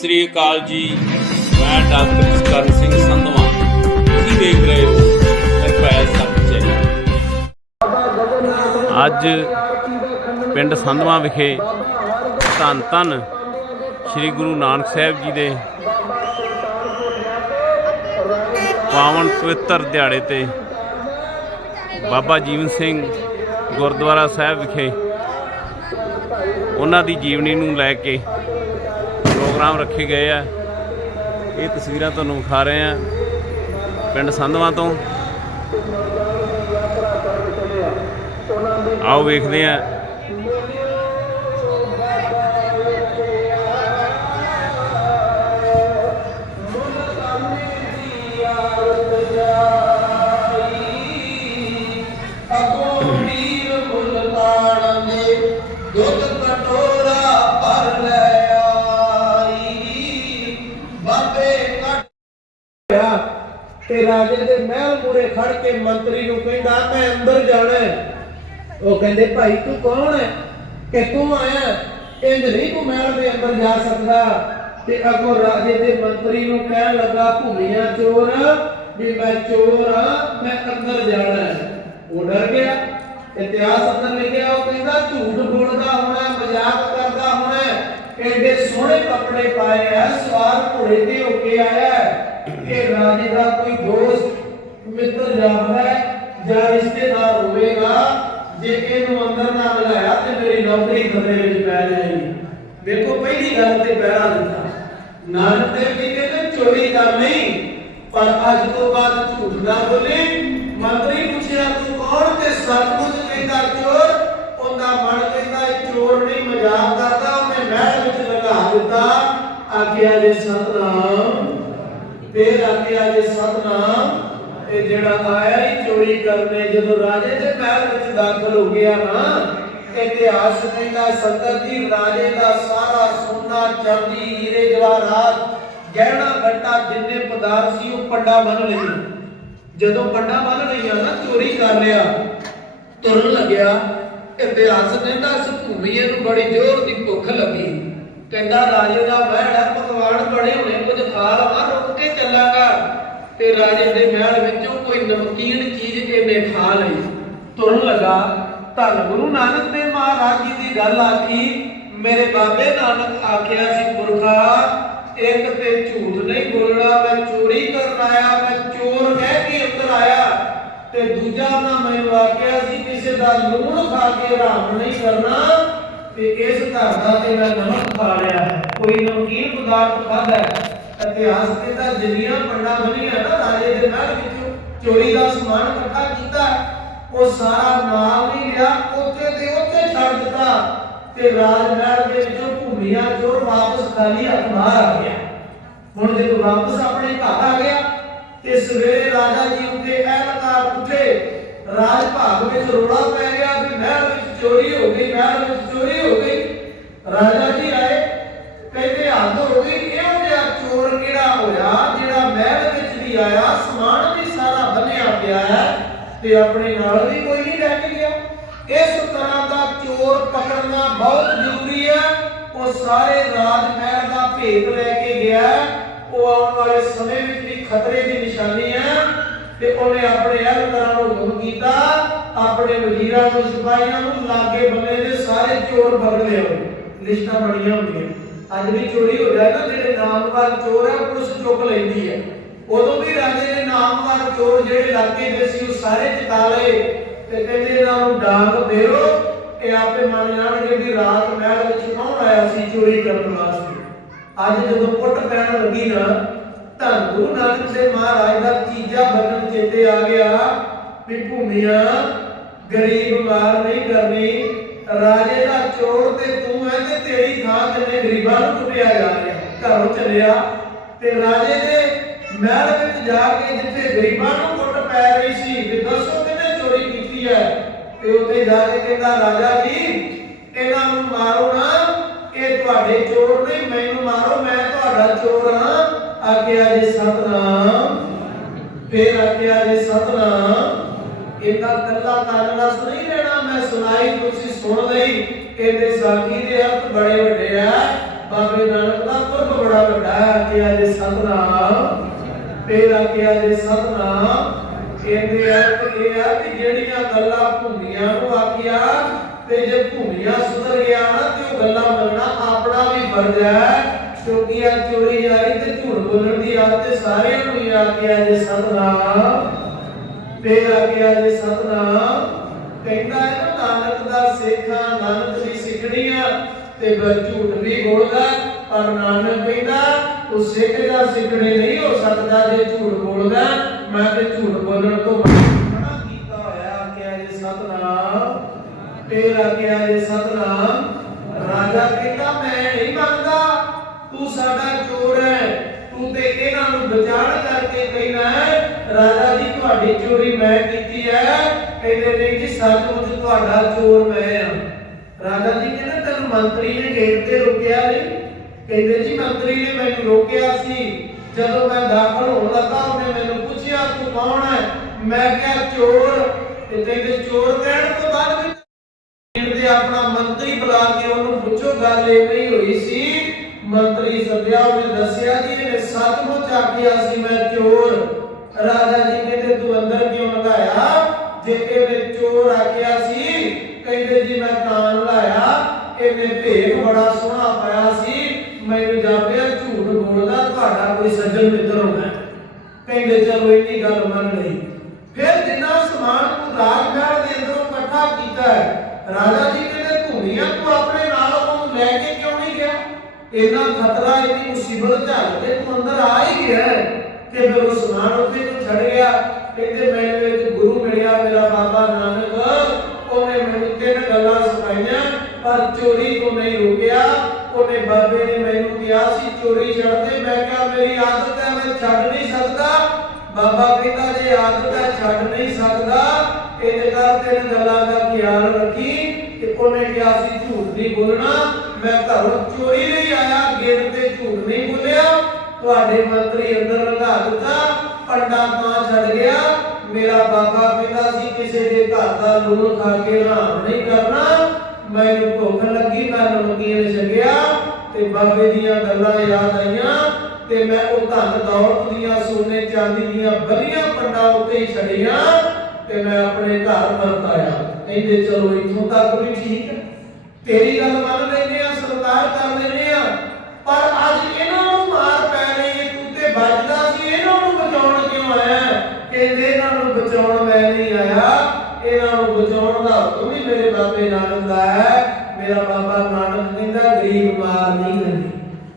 ਸ੍ਰੀ ਅਕਾਲ ਜੀ। ਮੈਂ ਡਾਕਟਰ ਜਸਕਰਨ ਸਿੰਘ ਸੰਧਵਾ। ਤੁਸੀਂ ਦੇਖ ਰਹੇ ਹੋ ਨਿਰਭੈ ਸੱਚ ਅੱਜ ਪਿੰਡ ਸੰਧਵਾ ਵਿਖੇ ਧੰਨ ਧੰਨ ਸ੍ਰੀ ਗੁਰੂ ਨਾਨਕ ਸਾਹਿਬ ਜੀ ਦੇ ਪਾਵਨ ਪਵਿੱਤਰ ਦਿਹਾੜੇ ਤੇ ਬਾਬਾ ਜੀਵਨ ਸਿੰਘ ਗੁਰਦੁਆਰਾ ਸਾਹਿਬ ਵਿਖੇ ਉਹਨਾਂ ਦੀ ਜੀਵਨੀ ਨੂੰ ਲੈ ਕੇ ਪ੍ਰੋਗਰਾਮ ਰੱਖੇ ਗਏ ਆ। ਇਹ ਤਸਵੀਰਾਂ ਤੁਹਾਨੂੰ ਵਿਖਾ ਰਹੇ ਆ ਪਿੰਡ ਸੰਧਵਾ ਤੋਂ। ਆਓ ਵੇਖਦੇ ਆ ਰਾਜੇ ਦੇ ਮਹਿਲ ਮੂਰੇ ਖੜ ਕੇ ਮੰਤਰੀ ਨੂੰ ਕਹਿੰਦਾ, ਮੈਂ ਅੰਦਰ ਜਾਣਾ ਉਹ ਕਹਿੰਦੇ, ਭਾਈ ਤੂੰ ਕੌਣ ਹੈ? ਕਿ ਤੂੰ ਆਇਆ ਇੰਜ ਨਹੀਂ ਤੂੰ ਮਹਿਲ ਦੇ ਅੰਦਰ ਜਾ ਸਕਦਾ। ਤੇ ਅੱਗੋਂ ਰਾਜੇ ਦੇ ਮੰਤਰੀ ਨੂੰ ਕਹਿਣ ਲੱਗਾ, ਭੂਮੀਆਂ ਚੋਰ, ਵੀ ਮੈਂ ਚੋਰ ਹਾਂ ਮੈਂ ਅੰਦਰ ਜਾਣਾ ਉਹ ਡਰ ਗਿਆ। ਇਤਿਹਾਸ ਅੰਦਰ ਲਿਖਿਆ, ਉਹ ਕਹਿੰਦਾ, ਝੂਠ ਬੋਲਦਾ ਹੋਣਾ, ਮਜ਼ਾਕ ਕਰਦਾ ਹੋਣਾ ਐਡੇ ਸੋਹਣੇ ਕੱਪੜੇ ਪਾਏ ਆ, ਸਵਾਰ ਘੋੜੇ ਤੇ ਹੋ ਕੇ ਆਇਆ ਹੈ। ਇਹ ਰਾਜੇ ਦਾ ਕੋਈ ਦੋਸਤ ਮਿੱਤਰ ਜਾਪਦਾ ਜਾਂ ਰਿਸ਼ਤੇਦਾਰ ਹੋਵੇਗਾ, ਜੇ ਇਹਨੂੰ ਅੰਦਰ ਨਾ ਬੁਲਾਇਆ ਤੇ ਮੇਰੀ ਨੌਕਰੀ ਖਤਰੇ ਵਿੱਚ ਪੈ ਜਾਏਗੀ। ਵੇਖੋ, ਪਹਿਲੀ ਗੱਲ ਤੇ ਪਹਿਰਾ ਦਿੱਤਾ। ਨਾਨਕ ਦੇਵ ਜੀ ਕਹਿੰਦੇ, ਚੋਰੀ ਕਰ ਨਹੀਂ, ਪਰ ਅੱਜ ਤੋਂ ਬਾਅਦ ਝੂਠ ਨਾ ਬੋਲੇ। ਮੰਤਰੀ ਪੁੱਛਿਆ, ਤੂੰ ਕੌਣ ਤੇ ਸੱਚਮੁੱਚ ਕਹਿੰਦਾ ਚੋਰ? ਉਹਦਾ ਮਨ ਕਹਿੰਦਾ, ਇਹ ਚੋਰ ਨਹੀਂ, ਮਜ਼ਾਕ ਕਰਦਾ, ਉਹਨੇ ਮਹਿਲ ਵਿੱਚ ਲਗਾ ਦਿੱਤਾ। ਆਗਿਆ ਦੇ ਸਤਨਾਮ ਫੇਰ ਆਗਿਆ ਦੇ ਸਤਨਾਮ ਇਹ ਜਿਹੜਾ ਆਇਆ ਹੀ ਚੋਰੀ ਕਰਨੇ, ਜਦੋਂ ਰਾਜੇ ਦੇ ਮਹਿਲ ਵਿੱਚ ਦਾਖਲ ਹੋ ਗਿਆ ਨਾ ਇਤਿਹਾਸ ਕਹਿੰਦਾ ਸੰਗਤ ਜੀ ਰਾਜੇ ਦਾ ਸਾਰਾ ਸੋਨਾ, ਚਾਂਦੀ, ਹੀਰੇ, ਜਵਾਹਰਾਤ, ਗਹਿਣਾ, ਗੱਟਾ, ਜਿੰਨੇ ਪਦਾਰਥ ਸੀ, ਉਹ ਪੰਡਾ ਬੰਨ ਲਈਆਂ ਜਦੋਂ ਪੰਡਾ ਬੰਨ ਲਈਆਂ ਨਾ, ਚੋਰੀ ਕਰ ਲਿਆ, ਤੁਰਨ ਲੱਗਿਆ ਇਤਿਹਾਸ ਕਹਿੰਦਾ ਇਸ ਭੂਮੀਏ ਨੂੰ ਬੜੀ ਜ਼ੋਰ ਦੀ ਭੁੱਖ ਲੱਗੀ। ਕਹਿੰਦਾ, ਰਾਜੇ ਦਾ ਮਹਿਲ ਹੈ, ਪਕਵਾਨ ਬਣੇ ਹੋਣੇ ਕੁਝ ਖਾ ਲਵਾਂ ਰੁਕ ਕੇ ਚੱਲਾਂਗਾ ਤੇ ਰਾਜੇ ਦੇ ਮਹਿਲ ਵਿੱਚੋਂ ਕੋਈ ਨਮਕੀਨ ਚੀਜ਼ ਇਹਨੇ ਖਾ ਲਈ। ਤੁਰਨ ਲੱਗਾ, ਧੰਨ ਗੁਰੂ ਨਾਨਕ ਦੇਵ ਮਹਾਰਾਜ ਜੀ ਦੀ ਗੱਲ ਆਖੀ, ਮੇਰੇ ਬਾਬੇ ਨਾਨਕ ਆਖਿਆ ਸੀ, ਪੁਰਖਾ, ਇੱਕ ਤੇ ਝੂਠ ਨਹੀਂ ਬੋਲਣਾ, ਮੈਂ ਚੋਰੀ ਕਰਨ ਆਇਆ, ਮੈਂ ਚੋਰ ਕਹਿ ਕੇ ਅੰਦਰ ਆਇਆ। ਤੇ ਦੂਜਾ ਨਾ ਮੈਨੂੰ ਆਖਿਆ ਸੀ, ਕਿਸੇ ਦਾ ਲੂਣ ਖਾ ਕੇ ਆਰਾਮ ਨਹੀਂ ਕਰਨਾ ਤੇ ਇਸ ਘਰ ਦਾ ਤੇ ਮੈਂ ਨਮਕ ਖਾ ਲਿਆ ਹੈ। ਕੋਈ ਨਮਕੀਨ ਪਦਾਰਥ ਖਾਦਾ ਹੈ। ਇਤਿਹਾਸ ਕਹਿੰਦਾ ਜਿੰਨੀਆਂ ਪੰਡਾ ਬਣੀਆਂ ਨਾ ਰਾਜੇ ਦੇ ਮਹਿਲ ਵਿੱਚੋਂ ਚੋਰੀ ਦਾ ਸਮਾਨ ਇਕੱਠਾ ਕੀਤਾ ਉਹ ਸਾਰਾ ਨਾਲ ਨਹੀਂ ਗਿਆ ਉੱਥੇ ਤੇ ਉੱਥੇ ਛੱਡ ਦਿੱਤਾ। ਤੇ ਰਾਜ ਦੇ ਵਿੱਚੋਂ ਭੂਮੀਆਂ ਚੋਰ ਵਾਪਸ ਖਾਲੀ ਹੱਥ ਬਾਹਰ ਆ ਗਿਆ ਹੁਣ ਜਦੋਂ ਵਾਪਸ ਆਪਣੇ ਘਰ ਆ ਗਿਆ, ਤੇ ਸਵੇਰੇ ਰਾਜਾ ਜੀ ਉੱਤੇ ਐਨਕਾਰ ਉੱਠੇ। ਰਾਜ ਭਾਗ ਵਿੱਚ ਰੋਲਾ ਪੈ ਗਿਆ ਵੀ ਮਹਿਲ ਵਿੱਚ ਚੋਰੀ ਹੋ ਗਈ ਮਹਿਲ ਵਿੱਚ ਚੋਰੀ ਹੋ ਗਈ। ਰਾਜਾ ਜੀ ਆਏ, ਕਹਿੰਦੇ, ਹੱਦ ਹੋ ਗਈ, ਇਹੋ ਜਿਹਾ ਚੋਰ ਕਿਹੜਾ ਹੋਇਆ ਜਿਹੜਾ ਮਹਿਲ ਵਿੱਚ ਵੀ ਆਇਆ, ਸਮਾਨ ਵੀ ਸਾਰਾ ਬੰਨਿਆ ਪਿਆ ਹੈ ਤੇ ਆਪਣੇ ਨਾਲ ਵੀ ਕੋਈ ਨਹੀਂ ਲੈ ਕੇ ਗਿਆ? ਇਸ ਤਰ੍ਹਾਂ ਦਾ ਚੋਰ ਪਕੜਨਾ ਬਹੁਤ ਜ਼ਰੂਰੀ ਹੈ। ਉਹ ਸਾਰੇ ਰਾਜ ਮਹਿਲ ਦਾ ਭੇਦ ਲੈ ਕੇ ਗਿਆ ਉਹ ਆਉਣ ਵਾਲੇ ਸਮੇਂ ਵਿੱਚ ਵੀ ਖਤਰੇ ਦੀ ਨਿਸ਼ਾਨੀ ਹੈ ਤੇ ਉਹਨੇ ਆਪਣੇ ਅਹਿਲਕਾਰਾਂ ਨੂੰ ਹੁਕਮ ਕੀਤਾ। ਆਪਣੇ ਵਜ਼ੀਰਾਂ ਨੂੰ ਸਿਪਾਹੀਆਂ ਨੂੰ ਲਾਗੇ ਬੰਨੇ ਦੇ ਸਾਰੇ ਚੋਰ ਪਕੜ ਲਿਓ ਲਿਸਟਾਂ ਬਣੀਆਂ ਹੁੰਦੀਆਂ। ਅੱਜ ਵੀ ਚੋਰੀ ਹੋ ਜਾਏ ਨਾ ਜਿਹੜੇ ਨਾਮਵਾਰ ਚੋਰ ਹੈ ਪੁਲਿਸ ਚੁੱਕ ਲੈਂਦੀ ਹੈ ਉਦੋਂ ਵੀ ਰਾਜੇ ਨੇ ਨਾਮਵਾਰ ਚੋਰ ਜਿਹੜੇ ਇਲਾਕੇ ਦੇ ਸੀ, ਉਹ ਸਾਰੇ ਚੁਕਾ ਲਏ ਤੇ ਕਹਿੰਦੇ ਇਹਨਾਂ ਨੂੰ ਡਾਂਗ ਫੇਰੋ ਇਹ ਆਪੇ ਮੰਨ ਜਾਣਗੇ ਵੀ ਰਾਤ ਮਹਿਲ ਵਿੱਚ ਕੌਣ ਆਇਆ ਸੀ ਚੋਰੀ ਕਰਨ ਵਾਸਤੇ। ਅੱਜ ਜਦੋਂ ਪੁੱਟ ਪੈਣ ਲੱਗੀ ਨਾ ਧੰਨ ਗੁਰੂ ਨਾਨਕ ਦੇਵ ਮਹਾਰਾਜ ਦਾ ਤੀਜਾ ਬਚਨ ਚੇਤੇ ਆ ਗਿਆ ਵੀ ਭੂਮੀਆਂ ਗਰੀਬ ਮਾਰ ਨਹੀਂ ਕਰਨੀ, ਰਾਜੇ ਦਾ ਚੋਰ ਤੇ ਤੂੰ ਹੈ ਤੇ ਤੇਰੀ ਥਾਂ ਤੇ ਗਰੀਬਾਂ ਨੂੰ ਕੁੱਟਿਆ ਜਾ ਰਿਹਾ, ਘਰੋਂ ਚੱਲਿਆ। ਤੇ ਰਾਜੇ ਦੇ ਮਹਿਲ ਵਿੱਚ ਜਾ ਕੇ ਜਿੱਥੇ ਗਰੀਬਾਂ ਨੂੰ ਕੁੱਟ ਪੈ ਰਹੀ ਸੀ, ਵੀ ਦੱਸੋ ਕਿਹਨੇ ਚੋਰੀ ਕੀਤੀ ਹੈ? ਤੇ ਉੱਥੇ ਜਾ ਕੇ ਕਹਿੰਦਾ, ਰਾਜਾ ਜੀ, ਇਹਨਾਂ ਨੂੰ ਮਾਰੋ ਨਾ। ਇਹ ਤੁਹਾਡੇ ਚੋਰ ਨਹੀਂ ਮੈਨੂੰ ਮਾਰੋ, ਮੈਂ ਤੁਹਾਡਾ ਚੋਰ ਹਾਂ। ਆਗਿਆ ਜੀ, ਸਤਨਾਮ। ਫੇਰ ਆਗਿਆ ਜੀ, ਸਤਨਾਮ। ਕਾਗਜ਼ ਨਹੀਂ ਲੈਣਾ ਮੈਂ ਸੁਣਾਈ, ਤੁਸੀਂ ਸੁਣ ਲਈ ਇਹਦੇ ਸਾਖੀ ਦੇ ਅਰਥ ਬੜੇ ਵੱਡੇ ਆ। ਬਾਬੇ ਨਾਨਕ ਦਾ ਪੁਰਬ ਬੜਾ ਵੱਡਾ ਹੈ ਕਿ ਅਜੇ ਸਤਨਾਮ ਫੇਰ ਆਖਿਆ ਜੇ ਸਤਨਾਮ। ਕਹਿੰਦੇ ਅਰਥ ਇਹ ਆ ਕਿ ਜਿਹੜੀਆਂ ਗੱਲਾਂ ਭੂਮੀਆਂ ਨੂੰ ਆਖਿਆ ਤੇ ਜੇ ਭੂਮੀਆਂ ਸੁਧਰ ਗਿਆ ਨਾ ਤੇ ਉਹ ਗੱਲਾਂ ਮੰਨਣਾ ਆਪਣਾ ਵੀ ਫਰਜ਼ ਹੈ। ਕਿਉਂਕਿ ਆ ਚੋਰੀ ਜਾਰੀ ਤੇ ਝੂਠ ਬੋਲਣ ਦੀ ਆਦਤ ਸਾਰਿਆਂ ਨੂੰ ਹੀ ਆਖਿਆ ਜੇ ਸਤਨਾਮ ਫੇਰ ਆਖਿਆ ਜੇ ਸਤਨਾਮ। ਕਹਿੰਦਾ ਹੈ ਨਾ, ਨਾਨਕ ਦਾ ਸੇਖਾ, ਨਾਨਕ ਦੀ ਸਿੱਖਣੀ ਤੇ ਝੂਠ ਵੀ ਬੋਲਦਾ, ਪਰ ਨਾਨਕ ਕਹਿੰਦਾ, ਤੂੰ ਸਿੱਖ ਦਾ ਸਿੱਖਣੀ ਨਹੀਂ ਹੋ ਸਕਦਾ ਜੇ ਝੂਠ ਬੋਲਦਾ, ਮੈਂ ਤੇ ਝੂਠ ਬੋਲਣ ਤੋਂ ਮਨਾ ਕੀਤਾ ਹੋਇਆ, ਆਖਿਆ ਜੇ ਸਤਨਾਮ, ਫੇਰ ਆਖਿਆ ਜੇ ਸਤਨਾਮ, ਰਾਜਾ ਕਹਿੰਦਾ, ਮੈਂ ਨਹੀਂ ਮੰਨਦਾ, ਤੂੰ ਸਾਡਾ ਚੋਰ ਹੈ, ਤੂੰ ਤੇ ਇਹਨਾਂ ਨੂੰ ਵਿਚਾਰ ਕਰਕੇ ਕਹਿਣਾ ਰਾਜਾ ਜੀ ਤੁਹਾਡੀ ਚੋਰੀ ਮੈਂ ਕੀਤੀ ਹੈ। ਕਹਿੰਦੇ ਨਹੀਂ ਜੀ ਸੱਚਮੁੱਚ ਤੁਹਾਡਾ ਚੋਰ ਮੈਂ ਆ ਰਾਜਾ ਜੀ ਕਹਿੰਦੇ ਤੈਨੂੰ ਮੰਤਰੀ ਨੇ ਗੇਟ ਤੇ ਰੋਕਿਆ ਨਹੀਂ। ਕਹਿੰਦੇ ਜੀ ਮੰਤਰੀ ਨੇ ਮੈਨੂੰ ਰੋਕਿਆ ਸੀ। ਜਦੋਂ ਮੈਂ ਦਾਖਲ ਹੋਣ ਲੱਗਾ, ਉਹਨੇ ਮੈਨੂੰ ਪੁੱਛਿਆ, ਤੂੰ ਕੌਣ ਹੈ? ਮੈਂ ਕਿਹਾ, ਚੋਰ। ਤੇ ਕਹਿੰਦੇ, ਚੋਰ ਕਹਿਣ ਤੋਂ ਬਾਅਦ ਵੀ ਪਿੰਡ ਆਪਣਾ ਮੰਤਰੀ ਬੁਲਾ ਕੇ ਉਹਨੂੰ ਪੁੱਛੋ, ਗੱਲ ਇਹ ਨਹੀਂ ਹੋਈ ਸੀ। ਮੰਤਰੀ ਸੱਦਿਆ, ਉਹਨੇ ਦੱਸਿਆ ਜੀ, ਇਹਨੇ ਸੱਚਮੁੱਚ ਆਖਿਆ ਸੀ, ਮੈਂ ਚੋਰ। ਰਾਜਾ ਜੀ ਕਹਿੰਦੇ ਤੂੰ ਅੰਦਰ ਕਿਉਂ ਲਗਾਇਆ ਜੇ ਇਹਨੇ ਚੋਰ ਆਖਿਆ ਸੀ, ਕਹਿੰਦੇ ਜੀ ਮੈਂ ਕਾਨ ਲਾਇਆ ਇਹਨੇ ਭੇਖ ਬੜਾ ਸੋਹਣਾ ਪਾਇਆ ਸੀ। ਮੈਨੂੰ ਜਾਪਿਆ ਝੂਠ ਬੋਲਦਾ, ਤੁਹਾਡਾ ਕੋਈ ਸੱਜਣ ਮਿੱਤਰ ਹੋਣਾ ਕਹਿੰਦੇ ਚਲੋ ਇੰਨੀ ਗੱਲ ਮੰਨ ਲਈ। ਫਿਰ ਜਿੰਨਾ ਸਮਾਨ ਤੂੰ ਰਾਜਮਹਿਲ ਦੇ ਅੰਦਰੋਂ ਇਕੱਠਾ ਕੀਤਾ ਹੈ, ਰਾਜਾ ਜੀ ਕਹਿੰਦੇ ਭੂਮੀਆਂ ਤੂੰ ਆਪਣੇ ਨਾਲ ਉਹਨੂੰ ਲੈ ਕੇ ਕਿਉਂ ਨਹੀਂ ਗਿਆ? ਇੰਨਾ ਖਤਰਾ, ਇੰਨੀ ਮੁਸੀਬਤ ਝੱਲ ਕੇ ਤੂੰ ਅੰਦਰ ਆ ਹੀ ਗਿਆ ਹੈ ਕਿ ਫਿਰ ਉਹ ਸਮਾਨ ਤੋਂ ਛੱਡ ਗਿਆ, ਕਹਿੰਦੇ ਮੈਨੂੰ ਇੱਕ ਗੁਰੂ ਮਿਲਿਆ, ਮੇਰਾ ਬਾਬਾ ਨਾਨਕ, ਉਹਨੇ ਮੈਨੂੰ ਤਿੰਨ ਗੱਲਾਂ ਸਿਖਾਈਆਂ, ਪਰ ਚੋਰੀ ਤੋਂ ਨਹੀਂ ਰੁਕਿਆ। ਉਹਨੇ ਬਾਬੇ ਨੇ ਮੈਨੂੰ ਕਿਹਾ ਸੀ, ਚੋਰੀ ਛੱਡ ਦੇ। ਮੈਂ ਕਿਹਾ, ਮੇਰੀ ਆਦਤ ਹੈ, ਮੈਂ ਛੱਡ ਨਹੀਂ ਸਕਦਾ। ਬਾਬਾ ਕਹਿੰਦਾ, ਜੇ ਆਦਤ ਹੈ, ਛੱਡ ਨਹੀਂ ਸਕਦਾ। ਇਹਦੇ ਕਰ ਤਿੰਨ ਗੱਲਾਂ ਦਾ ਖਿਆਲ ਰੱਖੀ ਕਿ ਉਹਨੇ ਕਿਹਾ ਸੀ, ਝੂਠ ਨਹੀਂ ਬੋਲਣਾ। ਮੈਂ ਘਰੋਂ ਚੋਰੀ ਨਹੀਂ ਆਇਆ, ਗੇਟ ਤੇ ਝੂਠ ਨਹੀਂ ਬੋਲਿਆ। ਤੁਹਾਡੇ ਮੰਤਰੀ ਅੰਦਰ ਲਗਾ ਦਿੱਤਾ, ਪੰਡਾ ਤਾਂ ਛੱਡ ਗਿਆ। ਮੇਰਾ ਬਾਬਾ ਕਹਿੰਦਾ ਸੀ, ਕਿਸੇ ਦੇ ਘਰ ਦਾ ਲੂਣ ਖਾ ਕੇ ਹਰਾਮ ਨਹੀਂ ਕਰਨਾ। ਮੈਨੂੰ ਭੁੱਖ ਲੱਗੀ, ਮੈਂ ਨਮਕੀਨ ਛਕਿਆ ਤੇ ਬਾਬੇ ਦੀਆਂ ਗੱਲਾਂ ਯਾਦ ਆਈਆਂ ਤੇ ਮੈਂ ਉਹ ਧਨ ਦੌਲਤ ਦੀਆਂ ਸੋਨੇ ਚਾਂਦੀ ਦੀਆਂ ਬਲੀਆਂ ਪੰਡਾਂ ਉੱਤੇ ਹੀ ਛੜੀਆਂ ਤੇ ਮੈਂ ਆਪਣੇ ਘਰ ਪਰਤ ਆਇਆ। ਕਹਿੰਦੇ, ਚਲੋ ਇੱਥੋਂ ਤੱਕ ਵੀ ਠੀਕ ਤੇਰੀ ਗੱਲ ਮੰਨ ਲੈਨੇ ਆ ਸਤਿਕਾਰ ਕਰ ਲੈਨੇ ਆ ਪਰ ਅੱਜ ਇਹਨਾਂ ਨੂੰ ਮਾਰ ਪੈ ਰਹੀ ਹੈ ਤੂੰ ਤੇ ਬਚਦਾ ਸੀ, ਇਹਨਾਂ ਨੂੰ ਬਚਾਉਣ ਕਿਉਂ ਆਇਆ? ਕਹਿੰਦੇ ਇਹਨਾਂ ਨੂੰ ਬਚਾਉਣ ਮੈਂ ਨਹੀਂ ਆਇਆ। ਇਹਨਾਂ ਨੂੰ ਬਚਾਉਣ ਦਾ ਹੁਕਮ ਵੀ ਮੇਰੇ ਬਾਬੇ ਨਾਨਕ ਦਾ ਹੈ। ਮੇਰਾ ਬਾਬਾ ਨਾਨਕ ਕਹਿੰਦਾ, ਗਰੀਬ ਮਾਰ ਨਹੀਂ ਕਰਨੀ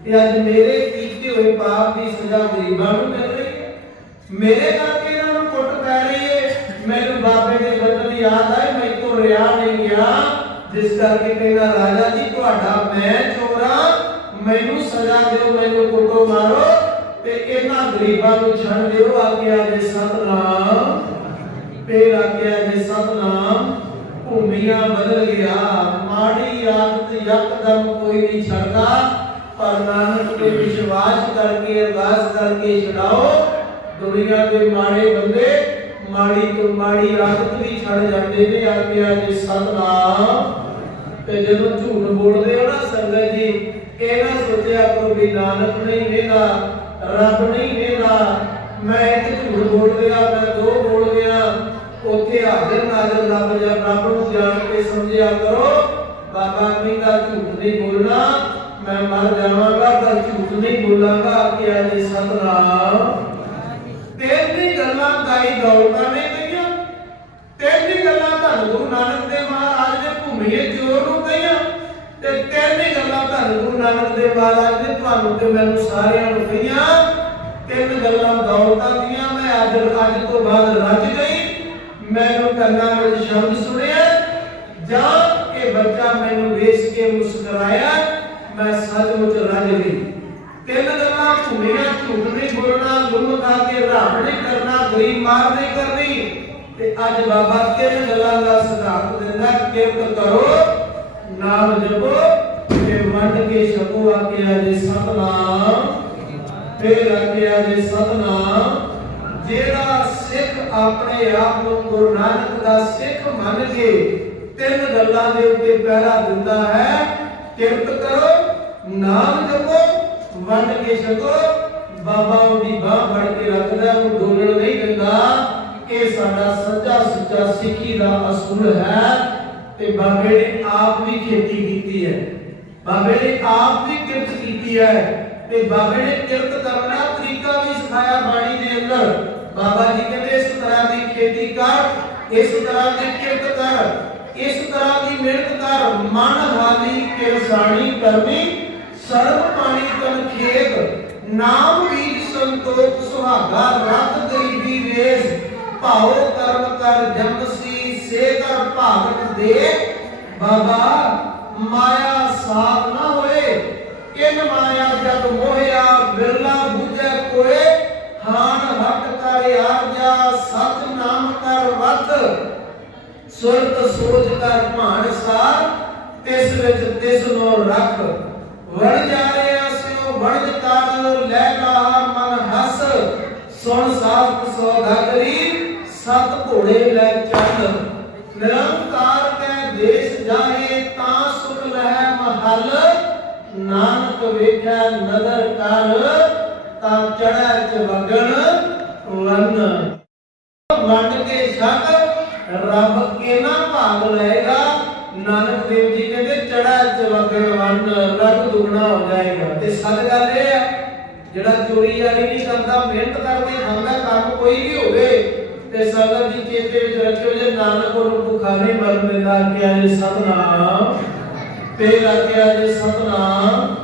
ਤੇ ਅੱਜ ਮੇਰੇ ਕੀਤੇ ਹੋਏ ਪਾਪ ਦੀ ਸਜ਼ਾ ਗਰੀਬਾਂ ਨੂੰ ਮਿਲ ਰਹੀ ਹੈ। ਮੇਰੇ ਕਰਕੇ ਇਹਨਾਂ ਨੂੰ ਕੁੱਟ ਪੈ ਰਹੀ ਹੈ। ਮੈਨੂੰ ਬਾਬੇ ਦੇ ਬਚਨ ਯਾਦ ਆਏ ਮੈਂ ਤੋਂ ਰਿਆ ਨਹੀਂ ਗਿਆ। ਜਿਸ ਕਰਕੇ ਕਹਿੰਦਾ, ਰਾਜਾ ਜੀ, ਤੁਹਾਡਾ ਮੈਂ ਚੋਰਾ ਮੈਨੂੰ ਸਜ਼ਾ ਦਿਓ, ਮੈਨੂੰ ਕੁੱਟੋ ਮਾਰੋ ਤੇ ਇਹਨਾਂ ਗਰੀਬਾਂ ਨੂੰ ਛੱਡ ਦਿਓ। ਆਗਿਆ ਦੇ ਸਤਨਾਮ, ਫੇਰ ਆਗਿਆ ਦੇ ਸਤਨਾਮ, ਭੂਮੀਆਂ ਬਦਲ ਗਿਆ। ਮਾੜੀ ਆਦਤ ਯਕਦਮ ਕੋਈ ਨਹੀਂ ਛੱਡਦਾ, ਪਰ ਨਾਨਕ ਤੇ ਵਿਸ਼ਵਾਸ ਕਰਕੇ, ਅਰਦਾਸ ਕਰਕੇ ਛਡਾਓ। ਦੁਨੀਆ ਦੇ ਮਾੜੇ ਬੰਦੇ ਮਾੜੀ ਤੋਂ ਮਾੜੀ ਆਦਤ ਵੀ ਛੱਡ ਜਾਂਦੇ ਨੇ। ਆਗਿਆ ਦੇ ਸਤਨਾਮ। ਤੇ ਜਦੋਂ ਝੂਠ ਬੋਲਦੇ ਹੋ ਨਾ ਸੰਗਤ ਜੀ, ਇਹ ਨਾ ਸੋਚਿਆ ਕਰੋ ਵੀ ਨਾਨਕ ਨਹੀਂ ਵੇਦਾ ਰੱਬ ਨਹੀਂ ਵੇਦਾ ਮੈਂ ਇੱਕ ਝੂਠ ਬੋਲ ਗਿਆ ਮੈਂ ਦੋ ਬੋਲ ਗਿਆ ਉੱਥੇ ਹਾਜ਼ਰ ਨਾਜ਼ਰ ਰੱਬ ਜਾਂ ਰੱਬ ਨੂੰ ਜਾਣ ਕੇ ਸਮਝਿਆ ਕਰੋ, ਬਾਬਾ ਕਹਿੰਦਾ ਝੂਠ ਨਹੀਂ ਬੋਲਣਾ, ਮੈਂ ਮਰ ਜਾਵਾਂਗਾ, ਪਰ ਝੂਠ ਨਹੀਂ ਬੋਲਾਂਗਾ, ਕਿ ਅਜੇ ਸਤਨਾਮ। ਤੇਰੀ ਗੱਲਾਂ ਦਾਈ ਦੌਲਤਾਂ ਨੇ ਕਹੀਆਂ ਤੇਰੀ ਗੱਲਾਂ ਧੰਨ ਗੁਰੂ ਨਾਨਕ ਦੇਵ ਮਹਾਰਾਜ ਨੇ ਭੂਮੀਏ ਜੋਰ ਨੂੰ ਕਹੀਆਂ ਤੇ ਤੇਰੀ ਗੱਲਾਂ ਧੰਨ ਗੁਰੂ ਨਾਨਕ ਦੇਵ ਮਹਾਰਾਜ ਨੇ ਤੁਹਾਨੂੰ ਤੇ ਮੈਨੂੰ ਸਾਰਿਆਂ ਨੂੰ ਕਹੀਆਂ ਤਿੰਨ ਗੱਲਾਂ ਦੌਲਤਾਂ ਦੀਆਂ, ਮੈਂ ਅੱਜ ਅੱਜ ਤੋਂ ਬਾਅਦ ਰੱਜ ਗਈ। ਮੈਨੂੰ ਕੰਨਾਂ ਵਿੱਚ ਸ਼ਬਦ ਸੁਣਿਆ, ਜਾਂ ਇਹ ਬੱਚਾ ਮੈਨੂੰ ਵੇਖ ਕੇ ਮੁਸਕਰਾਇਆ, ਮੈਂ ਸੱਚਮੁੱਚ ਰੱਜ ਗਈ। ਤਿੰਨ ਗੱਲਾਂ ਭੂਮੀਆਂ ਝੂਠ ਨਹੀਂ ਬੋਲਣਾ ਗੁਰੂ ਖਾ ਕੇ ਰਾਮ ਨਹੀਂ ਕਰਨਾ, ਗਰੀਬ ਮਾਰ ਨਹੀਂ ਕਰਨੀ। ਤੇ ਅੱਜ ਬਾਬਾ ਤਿੰਨ ਗੱਲਾਂ ਦਾ ਸਿਧਾਂਤ ਦਿੰਦਾ, ਕਿਰਤ ਕਰੋ। ਨਾਮ ਜਪੋ ਤੇ ਵੰਡ ਕੇ ਛਕੋ ਆਖਿਆ ਜੇ ਸਤਨਾਮ, ਫੇਰ ਆਖਿਆ ਜੇ ਸਤਨਾਮ। ਜਿਹੜਾ ਸਿੱਖ ਆਪਣੇ ਆਪ ਨੂੰ ਗੁਰੂ ਨਾਨਕ ਦਾ ਸਿੱਖ ਮੰਨ ਕੇ ਤਿੰਨ ਗੱਲਾਂ ਦੇ ਉੱਤੇ ਪਹਿਰਾ ਦਿੰਦਾ ਹੈ, ਕਿਰਤ ਕਰੋ, ਨਾਮ ਜਪੋ, ਵੰਡ ਕੇ ਛਕੋ। ਬਾਬਾ ਉਹਦੀ ਬਾਹ ਫੜ ਕੇ ਰੱਖਦਾ ਉਹ ਡੋਲਣ ਨਹੀਂ ਦਿੰਦਾ। ਇਹ ਸਾਡਾ ਸੱਚਾ ਸੁੱਚਾ ਸਿੱਖੀ ਦਾ ਅਸੂਲ ਹੈ। ਤੇ ਬਾਬੇ ਨੇ ਆਪ ਵੀ ਖੇਤੀ ਕੀਤੀ ਹੈ। ਬਾਬੇ ਨੇ ਆਪ ਵੀ ਕਿਰਤ ਕੀਤੀ ਹੈ ਤੇ ਬਾਬੇ ਨੇ ਕਿਰਤ ਕਰਨ ਤਰੀਕਾ ਵੀ ਸਿਖਾਇਆ ਬਾਣੀ ਦੇ ਅੰਦਰ। ਬਾਬਾ ਜੀ ਕਹਿੰਦੇ, ਇਸ ਤਰ੍ਹਾਂ ਦੀ ਖੇਤੀ ਕਰ, ਇਸ ਤਰ੍ਹਾਂ ਦੀ ਕਿਰਤ ਕਰ, ਇਸ ਤਰ੍ਹਾਂ ਦੀ ਮਿਹਨਤ ਕਰ, ਮਨ ਹਾਲੀ ਕਿਰਸਾਣੀ ਕਰਨੀ ਸਰਬ ਪਾਣੀ ਤਨ ਖੇਤ, ਨਾਮ ਬੀਜ ਸੰਤੋਖ ਸੁਹਾਗਾ ਰੱਤ ਗਰੀਬੀ ਵੇਸ, ਭਾਉ ਕਰਮ ਕਰ ਜਮਸੀ ਸੇ ਕਰ ਭਾਗਤ ਦੇ ਬਾਬਾ ਮਾਇਆ ਸਾਥ ਨਾ ਹੋਏ। ਕਿਨ ਮਾਇਆ ਜਦ ਮੋਹਿਆ, ਬਿਰਲਾ ਬੁਝੈ ਕੋਏ। ਹਾਨ ਹਟ ਕਰ ਆਰਜਾ ਸਤ ਨਾਮ ਕਰ ਵਤ ਸੁਰਤ ਸੋਚ ਕਰ ਭਾਣ ਤਿਸ ਵਿੱਚ ਤਿਸ ਨੂੰ ਰੱਖ। ਵੜ ਜਾ ਰਿਹਾ ਵੜਜ ਕਰ ਲੈ ਲਾ ਮਨ ਹਸ। ਸੁਣ ਸਾਥ ਸੌਦਾਗਰੀ ਸਤ ਘੋੜੇ ਲੈ ਚੱਲ ਨਿਰੰਕਾਰ ਕੈ ਦੇਸ਼ ਜਾਏ ਤਾਂ ਸੁਖ ਲਹਿ ਮਹਲ। ਨਾਨਕ ਵੇਖੈ ਨਦਰ ਕਰ ਤਾਂ ਚੜੈ ਚ ਵਗਣ ਵੰਨ ਵੰਡ ਕੇ ਛਕ, ਰੱਬ ਕਿਹਨਾ ਭਾਗ ਲਏਗਾ। ਨਾਨਕ ਦੇਵ ਜੀ ਕਹਿੰਦੇ ਚੜਾ ਚਵਗਣ ਵੰਡ ਰੱਬ ਦੁਗਣਾ ਹੋ ਜਾਏਗਾ। ਤੇ ਸੱਚ ਗੱਲ ਇਹ ਆ ਜਿਹੜਾ ਚੋਰੀ ਵਾਲੀ ਨਹੀਂ ਕਰਦਾ, ਮਿਹਨਤ ਕਰਕੇ ਖਾਂਦਾ, ਕੰਮ ਕੋਈ ਵੀ ਹੋਵੇ ਤੇ ਸੰਗਤ ਦੀ ਚੇਤੇ ਵਿੱਚ ਰੱਖਿਓ, ਜੇ ਨਾਨਕ ਨੂੰ ਭੁੱਖਾ ਨਹੀਂ ਮਰਨ ਦਿੰਦਾ ਕਿ ਅਜੇ ਸਤਨਾਮ, ਫੇਰ ਆਖਿਆ ਜੇ ਸਤਨਾਮ,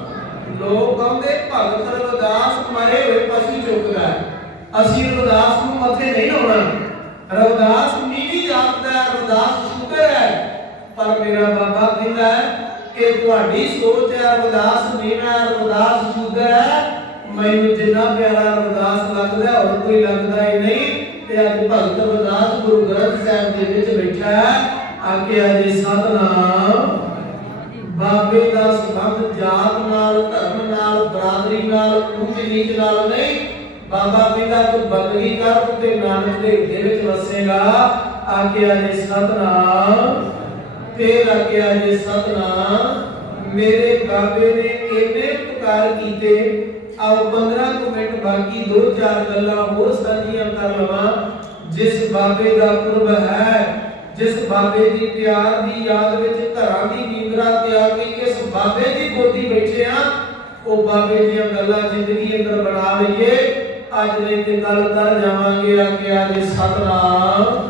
ਲੋਕ ਕਹਿੰਦੇ ਭਗਤ ਰਵਿਦਾਸ ਮਰੇ ਹੋਏ ਪਸ਼ੂ ਚੁੱਕਦਾ ਅਸੀਂ ਰਵਿਦਾਸ ਨੂੰ ਮੱਥੇ ਨਹੀਂ ਲਾਉਣਾ। ਰਵਿਦਾਸ ਨੀਵੀਂ ਜਾਤ ਦਾ ਰਵਿਦਾਸ ਸ਼ੁਕਰ ਹੈ। ਪਰ ਮੇਰਾ ਬਾਬਾ ਕਹਿੰਦਾ ਕਿ ਤੁਹਾਡੀ ਸੋਚ ਹੈ, ਰਵਿਦਾਸ ਨੀਵਾਂ ਰਵਿਦਾਸ ਸ਼ੁਕਰ ਹੈ। ਮੈਨੂੰ ਜਿੰਨਾ ਪਿਆਰਾ ਰਵਿਦਾਸ ਲੱਗਦਾ ਹੋਰ ਕੋਈ ਲੱਗਦਾ ਹੀ ਨਹੀਂ। ਤੇ ਅੱਜ ਭਗਤ ਰਵਿਦਾਸ ਗੁਰੂ ਗ੍ਰੰਥ ਸਾਹਿਬ ਦੇ ਵਿੱਚ ਬੈਠਾ ਹੈ। ਆਕੇ ਅਜੇ ਸਤਨਾਮ। ਬਾਬੇ ਦਾ ਸੰਬੰਧ ਜਾਤ ਨਾਲ, ਧਰਮ ਨਾਲ, ਬਰਾਦਰੀ ਨਾਲ, ਉੱਚ ਨੀਚ ਨਾਲ ਨਹੀਂ। ਬਾਬਾ ਕਹਿੰਦਾ ਤੂੰ ਬੰਦਗੀ ਕਰ ਤੇ ਨਾਨਕ ਦੇ ਹਿਰਦੇ ਵਿੱਚ ਵਸੇਗਾ। ਆਖਿਆ ਜੇ ਸਤਨਾਮ। ਫੇਰ ਆਖਿਆ ਜੇ ਸਤਨਾਮ। ਮੇਰੇ ਬਾਬੇ ਨੇ ਇੰਨੇ ਪੁਕਾਰ ਕੀਤੇ। ਆਓ 15 ਕੁ ਮਿੰਟ ਬਾਕੀ ਦੋ ਚਾਰ ਗੱਲਾਂ ਹੋਰ ਸਾਂਝੀਆਂ ਕਰ ਲਵਾਂ। ਜਿਸ ਬਾਬੇ ਦਾ ਕੁਰਬ ਹੈ, ਜਿਸ ਬਾਬੇ ਦੀ ਪਿਆਰ ਦੀ ਯਾਦ ਵਿੱਚ ਘਰਾਂ ਦੀ ਨੀਂਦਰਾ ਤਿਆਗ ਕੇ ਕਿਸ ਬਾਬੇ ਦੀ ਗੋਦੀ ਬੈਠੇ ਆ, ਉਹ ਬਾਬੇ ਦੀਆਂ ਗੱਲਾਂ ਜ਼ਿੰਦਗੀ ਅੰਦਰ ਬਣਾ ਲਈਏ। ਅੱਜ ਨਹੀਂ ਤੇ ਕੱਲ ਕਰ ਜਾਵਾਂਗੇ ਅੱਗੇ ਆਗੇ ਸਤਨਾਮ।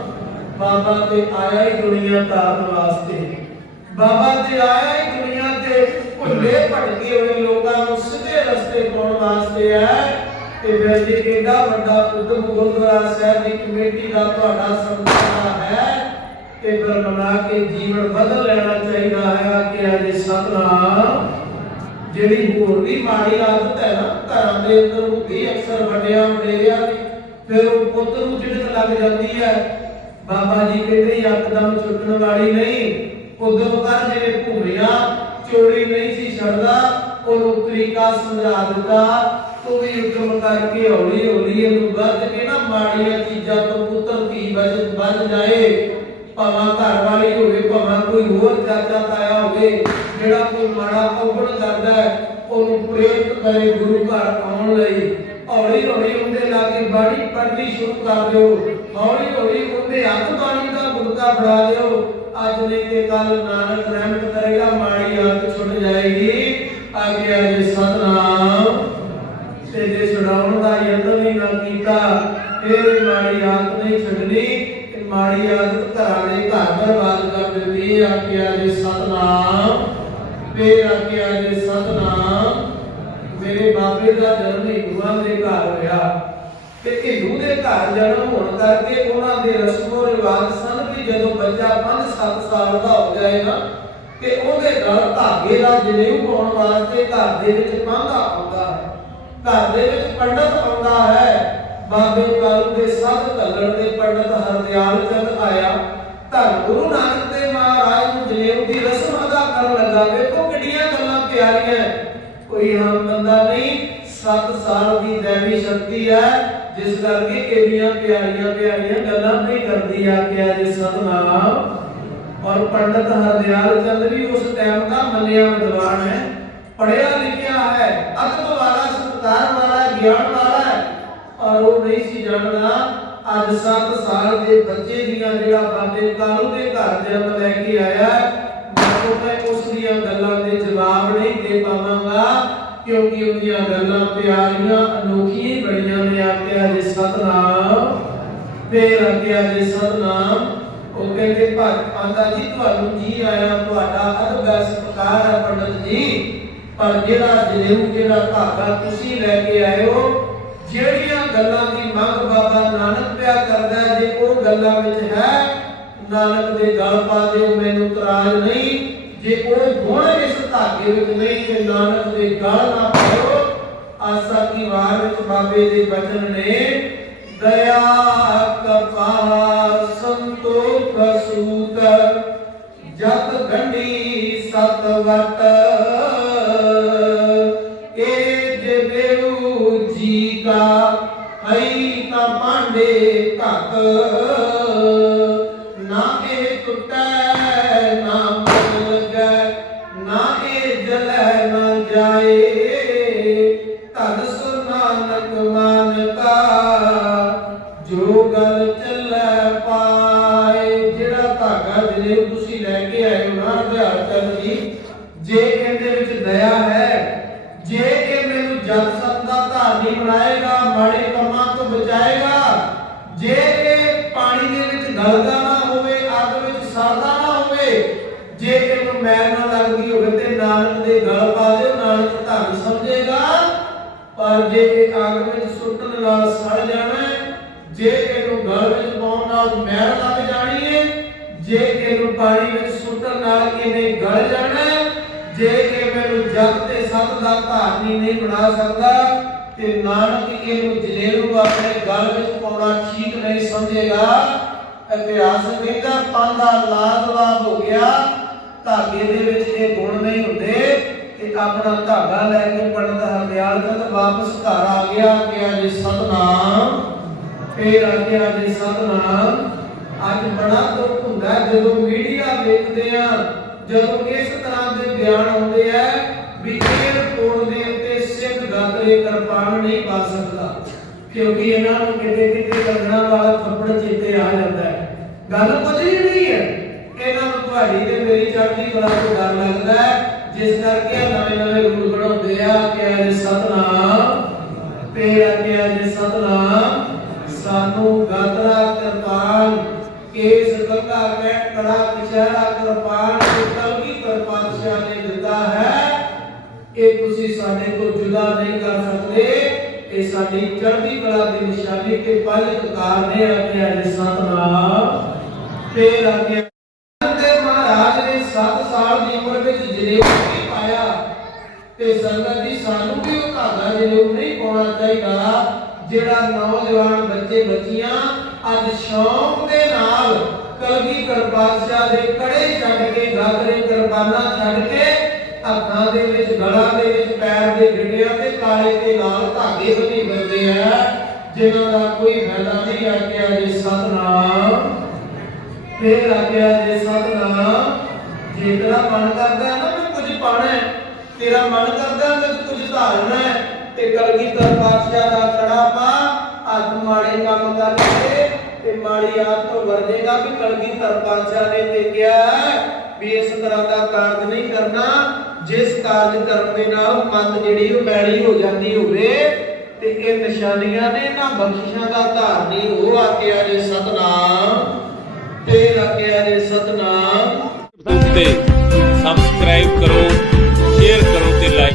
ਬਾਬਾ ਤੇ ਆਇਆ ਹੀ ਦੁਨੀਆ ਤਾਰਨ ਵਾਸਤੇ। ਬਾਬਾ ਤੇ ਆਇਆ ਹੀ ਦੁਨੀਆ ਤੇ ਭੁੱਲੇ ਭਟਕੇ ਹੋਏ ਲੋਕਾਂ ਨੂੰ ਰਸਤੇ ਪਾਉਣ ਵਾਸਤੇ ਹੈ। ਤੇ ਵੈਸੇ ਕਿੰਨਾ ਵੱਡਾ ਉਦਮ ਗੁਰਦੁਆਰਾ ਸਾਹਿਬ ਦੀ ਕਮੇਟੀ ਦਾ ਤੁਹਾਡਾ ਸੰਤਾਨਾ ਹੈ ਤੇ ਫਿਰ ਕੇ ਜੀਵਨ ਬਦਲ ਲੈਣਾ ਚਾਹੀਦਾ ਹੈ ਕਿ ਅਜੇ ਸਤਨਾਮ। ਜਿਹੜੀ ਹੋਰ ਵੀ ਮਾੜੀ ਆਦਤ ਹੈ ਨਾ, ਘਰਾਂ ਦੇ ਅੰਦਰ ਹੁੰਦੀ ਅਕਸਰ ਵੱਡਿਆਂ ਵਡੇਰਿਆਂ ਦੀ ਫਿਰ ਉਹ ਪੁੱਤ ਨੂੰ ਝਿੜਕ ਲੱਗ ਜਾਂਦੀ ਹੈ। ਬਾਬਾ ਜੀ ਕਹਿੰਦੇ ਯਕਦਮ ਛੁੱਟਣ ਵਾਲੀ ਨਹੀਂ, ਉਦੋਂ ਕਰ ਜਿਵੇਂ ਭੂਮਿਆ ਚੋਰੀ ਨਹੀਂ ਸੀ ਛੱਡਦਾ ਉਹਨੂੰ ਤਰੀਕਾ ਸਮਝਾ ਦਿੱਤਾ, ਤੂੰ ਵੀ ਹੁਕਮ ਕਰਕੇ ਹੌਲੀ ਹੌਲੀ ਇਹਨੂੰ ਵੱਧ ਕੇ ਨਾ ਮਾੜੀਆਂ ਚੀਜ਼ਾਂ ਤੋਂ ਪੁੱਤਰ ਧੀ ਬਚ ਬਚ ਜਾਏ। ਭਾਵੇਂ ਘਰ ਵਾਲੀ ਹੋਵੇ, ਭਾਵੇਂ ਕੋਈ ਹੋਰ ਚਾਚਾ ਤਾਇਆ ਹੋਵੇ, ਜਿਹੜਾ ਕੋਈ ਮਾੜਾ ਔਗਣ ਕਰਦਾ ਹੈ, ਉਹਨੂੰ ਪ੍ਰੇਰਿਤ ਕਰੇ ਗੁਰੂ ਘਰ ਆਉਣ ਲਈ। ਹੌਲੀ ਹੌਲੀ ਉਹਦੇ ਲਾਗੇ ਬਾਣੀ ਪੜ੍ਹਨੀ ਸ਼ੁਰੂ ਕਰ ਦਿਓ। ਹੌਲੀ ਹੌਲੀ ਉਹਦੇ ਹੱਥ ਬਾਣੀ ਦਾ ਗੁਰਕਾ ਫੜਾ ਦਿਓ। ਅੱਜ ਨਹੀਂ ਤੇ ਕੱਲ ਨਾਨਕ ਰਹਿਮਤ ਕਰੇਗਾ, ਮਾੜੀ ਆਦਤ ਛੁੱਟ ਜਾਏਗੀ। ਆਗੇ ਆਗੇ ਸਤਨਾਮ। ਤੇ ਜੇ ਛੁਡਾਉਣ ਦਾ ਯਤਨ ਹੀ ਨਾ ਕੀਤਾ ਇਹ ਮਾੜੀ ਆਦਤ ਨਹੀਂ ਛੱਡਣੀ, ਤੇ ਮਾੜੀ ਆਦਤ ਘਰਾਂ ਦੇ ਘਰ ਬਰਬਾਦ ਕਰ ਦਿੰਦੀ ਹੈ। ਆਖਿਆ ਜੇ, ਸਤਨਾਮ। ਫੇਰ ਆਖਿਆ ਜੇ, ਸਤਨਾਮ। ਮੇਰੇ ਬਾਬੇ ਦਾ ਜਨਮ ਹਿੰਦੂਆਂ ਦੇ ਘਰ ਹੋਇਆ। ਤੇ ਹਿੰਦੂ ਦੇ ਘਰ ਜਨਮ ਹੋਣ ਕਰਕੇ ਉਹਨਾਂ ਦੇ ਰਸਮੋ ਰਿਵਾਜ ਸਨ ਵੀ ਜਦੋਂ ਬੱਚਾ 5-7 ਸਾਲ ਦਾ ਹੋ ਜਾਏ ਨਾ ਤੇ ਉਹਦੇ ਗਲ ਧਾਗੇ ਦਾ ਜਨੇਊ ਪਾਉਣ ਵਾਸਤੇ ਘਰ ਦੇ ਵਿੱਚ ਪਾਂਧਾ ਆਉਂਦਾ ਹੈ। ਘਰ ਦੇ ਵਿੱਚ ਪੰਡਤ ਆਉਂਦਾ ਹੈ। ਬਾਬੇ ਕਾਲੂ ਦੇ ਸੱਤ ਘੱਲਣ ਦੇ ਪੰਡਤ ਹਰਦਿਆਲ ਚੰਦ ਆਇਆ। ਧੰਨ ਗੁਰੂ ਨਾਨਕ ਦੇਵ ਮਹਾਰਾਜ ਨੂੰ ਜਨੇਊ ਦੀ ਰਸਮ ਅਦਾ ਕਰਨ ਲੱਗਾ। ਵੇਖੋ ਕਿੰਨੀਆਂ ਗੱਲਾਂ ਪਿਆਰੀਆਂ ਕੋਈ ਆਮ ਬੰਦਾ ਨਹੀਂ 7 ਸਾਲ ਦੀ ਦੇਵੀ ਸ਼ਕਤੀ ਹੈ, ਜਿਸ ਕਰਕੇ ਕਿੰਨੀਆਂ ਪਿਆਰੀਆਂ ਪਿਆਰੀਆਂ ਗੱਲਾਂ ਨਹੀਂ ਕਰਦੀ ਆ ਕਿ ਅਜੇ ਸਤਨਾਮ ਔਰ ਪੰਡਤ ਹਰਦਿਆਲ ਚੰਦ ਵੀ ਉਸ ਟਾਈਮ ਦਾ ਮੰਨਿਆ ਵਿਦਵਾਨ ਹੈ ਪੜਿਆ ਲਿਖਿਆ ਹੈ ਅਦਬ ਵਾਲਾ ਸਤਿਕਾਰ ਵਾਲਾ, ਗਿਆਨ ਵਾਲਾ ਹੈ, ਪਰ ਉਹ ਨਹੀਂ ਸੀ ਜਾਣਦਾ ਅੱਜ 7 ਸਾਲ ਦੇ ਬੱਚੇ ਦੀਆਂ ਜਿਹੜਾ ਬਾਬੇ ਕਾਲੂ ਦੇ ਘਰ ਜਨਮ ਲੈ ਕੇ ਆਇਆ ਮੈਂ ਮੈਂ ਉਸ ਦੀਆਂ ਗੱਲਾਂ ਦੇ ਜਵਾਬ ਨਹੀਂ ਦੇ ਪਾਵਾਂਗਾ, ਕਿਉਂਕਿ ਉਹਦੀਆਂ ਗੱਲਾਂ ਪਿਆਰੀਆਂ, ਅਨੋਖੀਆਂ ਬੜੀਆਂ ਨੇ ਆਖਿਆ ਜੇ ਸਤਨਾਮ, ਫੇਰ ਆਖਿਆ ਜੇ ਸਤਨਾਮ ਉਹ ਕਹਿੰਦੇ ਭਗਤ ਆਂਦਾ ਜੀ ਤੁਹਾਨੂੰ ਜੀ ਆਇਆ? ਤੁਹਾਡਾ ਅਦਬ ਹੈ ਸਤਿਕਾਰ ਹੈ ਪੰਡਤ ਜੀ। ਪਰ ਜਿਹੜਾ ਜਨੇਊ ਜਿਹੜਾ ਧਾਗਾ ਤੁਸੀਂ ਲੈ ਕੇ ਆਏ ਹੋ ਜਿਹੜੀਆਂ ਗੱਲਾਂ ਦੀ ਮੰਗ ਬਾਬਾ ਨਾਨਕ ਪਿਆ ਕਰਦਾ ਹੈ, ਜੇ ਉਹ ਗੱਲਾਂ ਵਿੱਚ ਹੈ ਨਾਨਕ ਦੇ ਗਲ ਪਾ ਦਿਓ ਮੈਨੂੰ ਤਰਾਜ ਨਹੀਂ। ਜੇ ਉਹ ਗੁਣ ਇਸ ਧਾਗੇ ਵਿੱਚ ਨਹੀਂ ਤੇ ਨਾਨਕ ਦੇ ਗਲ ਨਾ ਪਾਇਓ। ਆਸਾ ਕੀ ਵਾਰ ਵਿੱਚ ਬਾਬੇ ਦੇ ਬਚਨ ਨੇ ਦਇਆ ਕਪਾਰ ਸਤ ਏ ਜੇਉ ਜੀ ਕਾ ਹਈ ਤਾ ਪਾਂਡੇ ਘਤ ਨਾ ਇਹ ਟੁੱਟੈ, ਨਾ ਮਨ ਲੱਗੈ ਨਾ ਇਹ ਜਲੈ ਨਾ ਜਾਏ। ਜੇ ਇਹਨੂੰ ਗਲ ਵਿੱਚ ਪਾਉਣ ਨਾਲ ਮੈਲ ਲੱਗ ਜਾਣੀ ਹੈ ਜੇ ਇਹਨੂੰ ਪਾਣੀ ਵਿੱਚ ਸੁੱਟਣ ਨਾਲ ਇਹਨੇ ਗਲ ਜਾਣਾ ਹੈ, ਜੇ ਇਹ ਮੈਨੂੰ ਜਗ ਤੇ ਸਤ ਦਾ ਧਾਰਨੀ ਨਹੀਂ ਬਣਾ ਸਕਦਾ ਤੇ ਨਾਨਕ ਇਹਨੂੰ ਜਨੇਰੂ ਆਪਣੇ ਗਲ ਵਿੱਚ ਪਾਉਣਾ ਠੀਕ ਨਹੀਂ ਸਮਝੇਗਾ। ਇਤਿਹਾਸ ਕਹਿੰਦਾ ਪਾਂਦਾ ਲਾਜਵਾਬ ਹੋ ਗਿਆ ਧਾਗੇ ਦੇ ਵਿੱਚ ਇਹ ਗੁਣ ਨਹੀਂ ਹੁੰਦੇ ਤੇ ਆਪਣਾ ਧਾਗਾ ਲੈ ਕੇ ਪੰਡਤ ਹਰਦਿਆਲ ਦਾ ਵਾਪਸ ਘਰ ਆ ਗਿਆ ਕਿ ਜੀ ਸਤਨਾਮ ਫੇਰ ਆ ਗਿਆ ਜੀ ਸਤਨਾਮ। ਅੱਜ ਬੜਾ ਦੁੱਖ ਹੁੰਦਾ ਹੈ ਜਦੋਂ ਮੀਡੀਆ ਵੇਖਦੇ ਆ, ਜਦੋਂ ਇਸ ਤਰ੍ਹਾਂ ਦੇ ਬਿਆਨ ਆਉਂਦੇ ਆ ਵੀ 에어ਪੋਰਟ ਦੇ ਉੱਤੇ ਸਿੱਖ ਗਾਤਰੇ ਕਿਰਪਾਨ ਨਹੀਂ ਪਾ ਸਕਦਾ, ਕਿਉਂਕਿ ਇਹਨਾਂ ਨੂੰ ਕਿਤੇ ਕਿਤੇ ਕੰਗਣਾ ਵਾਲਾ ਥੱਪੜ ਚੇਤੇ ਆ ਜਾਂਦਾ ਹੈ। ਗੱਲ ਕੁਝ ਵੀ ਨਹੀਂ ਹੈ ਇਹਨਾਂ ਨੂੰ ਤੁਹਾਡੀ ਤੇ ਮੇਰੀ ਚੜ੍ਹਦੀ ਕਲਾ ਤੋਂ ਡਰ ਲੱਗਦਾ ਹੈ, ਜਿਸ ਕਰਕੇ ਨਵੇਂ ਨਵੇਂ ਰੂਲ ਬਣਾਉਂਦੇ ਆ ਕਿ ਅਜੇ ਸਤਨਾਮ ਤੇ ਅੱਗੇ ਅਜੇ ਸਤਨਾਮ ਸਾਨੂੰ ਗਾਤਰਾ ਕਿਰਪਾਨ ਕੇਸ ਗੰਗਾ ਕੈਟ ਕੜਾ ਕਿਸ਼ਾਰਾ ਕਿਰਪਾਨ ਤੇ ਕਲਗੀ ਕਿਰਪਾਨ ਸ਼ਾਹ ਨੇ ਦਿੱਤਾ ਹੈ ਇਹ ਤੁਸੀਂ ਸਾਡੇ ਤੋਂ ਜੁਦਾ ਨਹੀਂ ਕਰ ਸਕਦੇ ਇਹ ਸਾਡੀ ਚੜ੍ਹਦੀ ਕਲਾ ਦੀ ਨਿਸ਼ਾਨੀ ਤੇ ਪੰਜ ਕਕਾਰ ਨੇ ਆਪਣੇ ਅਜੇ ਸਤਨਾਮ ਫੇਰ ਅੱਗੇ ਤੇ ਮਹਾਰਾਜ ਨੇ 7 ਸਾਲ ਦੀ ਉਮਰ ਵਿੱਚ ਜਨੇਊ ਨਹੀਂ ਪਾਇਆ ਤੇ ਸੰਗਤ ਜੀ ਸਾਨੂੰ ਵੀ ਉਹ ਧਾਗਾ ਜਨੇਊ ਨਹੀਂ ਪਾਉਣਾ ਚਾਹੀਦਾ ਜਿਹੜਾ ਨੌਜਵਾਨ ਬੱਚੇ ਬੱਚੀਆਂ ਅੱਜ ਸ਼ੌਂਕ ਦੇ ਨਾਲ ਕਲਗੀ ਪਾਤਸ਼ਾਹ ਦੇ ਕੜੇ ਛੱਡ ਕੇ, ਗਾਗਰੇ ਕਿਰਪਾਨਾਂ ਛੱਡ ਕੇ, ਅੱਖਾਂ ਦੇ ਵਿੱਚ, ਗਲਾਂ ਦੇ ਵਿੱਚ, ਪੈਰ ਦੇ ਗਿੱਟਿਆਂ ਤੇ ਕਾਲੇ ਤੇ ਲਾਲ ਧਾਗੇ ਬੰਨੀ ਫਿਰਦੇ ਆ। ਜਿਨ੍ਹਾਂ ਦਾ ਕੋਈ ਫਾਇਦਾ ਨਹੀਂ ਆਖਿਆ ਜੇ ਸਤਨਾਮ। ਫੇਰ ਆਖਿਆ ਜੇ ਸਤਨਾਮ, ਜੇ ਤੇਰਾ ਮਨ ਕਰਦਾ ਹੈ ਨਾ ਮੈਂ ਕੁਝ ਪਾਣਾ ਤੇਰਾ ਮਨ ਕਰਦਾ ਮੈਂ ਕੁਝ ਧਾਰਨਾ ਹੈ ਤੇ ਕਲਗੀਧਰ ਪਾਤਸ਼ਾਹ ਦਾ ਕੜਾ ਪਾ ਹੱਥ ਮਾੜੇ ਕੰਮ ਕਰਕੇ ਤੇ ਮਾੜੀ ਆਦਤ ਤੋਂ ਵਰਜੇਗਾ ਵੀ ਕਲਗੀਧਰ ਪਾਤਸ਼ਾਹ ਨੇ ਤੇ ਕਿਹਾ ਹੈ ਵੀ ਇਸ ਤਰ੍ਹਾਂ ਦਾ ਕਾਰਜ ਨਹੀਂ ਕਰਨਾ। ਜਿਸ ਕਾਰਜ ਕਰਨ ਦੇ ਨਾਲ ਮਨ ਜਿਹੜੀ ਉਹ ਮੈਲੀ ਹੋ ਜਾਂਦੀ ਹੋਵੇ ਤੇ ਇਹ ਨਿਸ਼ਾਨੀਆਂ ਨੇ ਨਾ ਬਖਸ਼ਿਸ਼ਾਂ ਦਾ ਧਾਰਨੀ ਉਹ ਆਖਿਆ ਜੇ ਸਤਨਾਮ ਤੇ ਆਖਿਆ ਜੇ ਸਤਨਾਮ। ਤੇ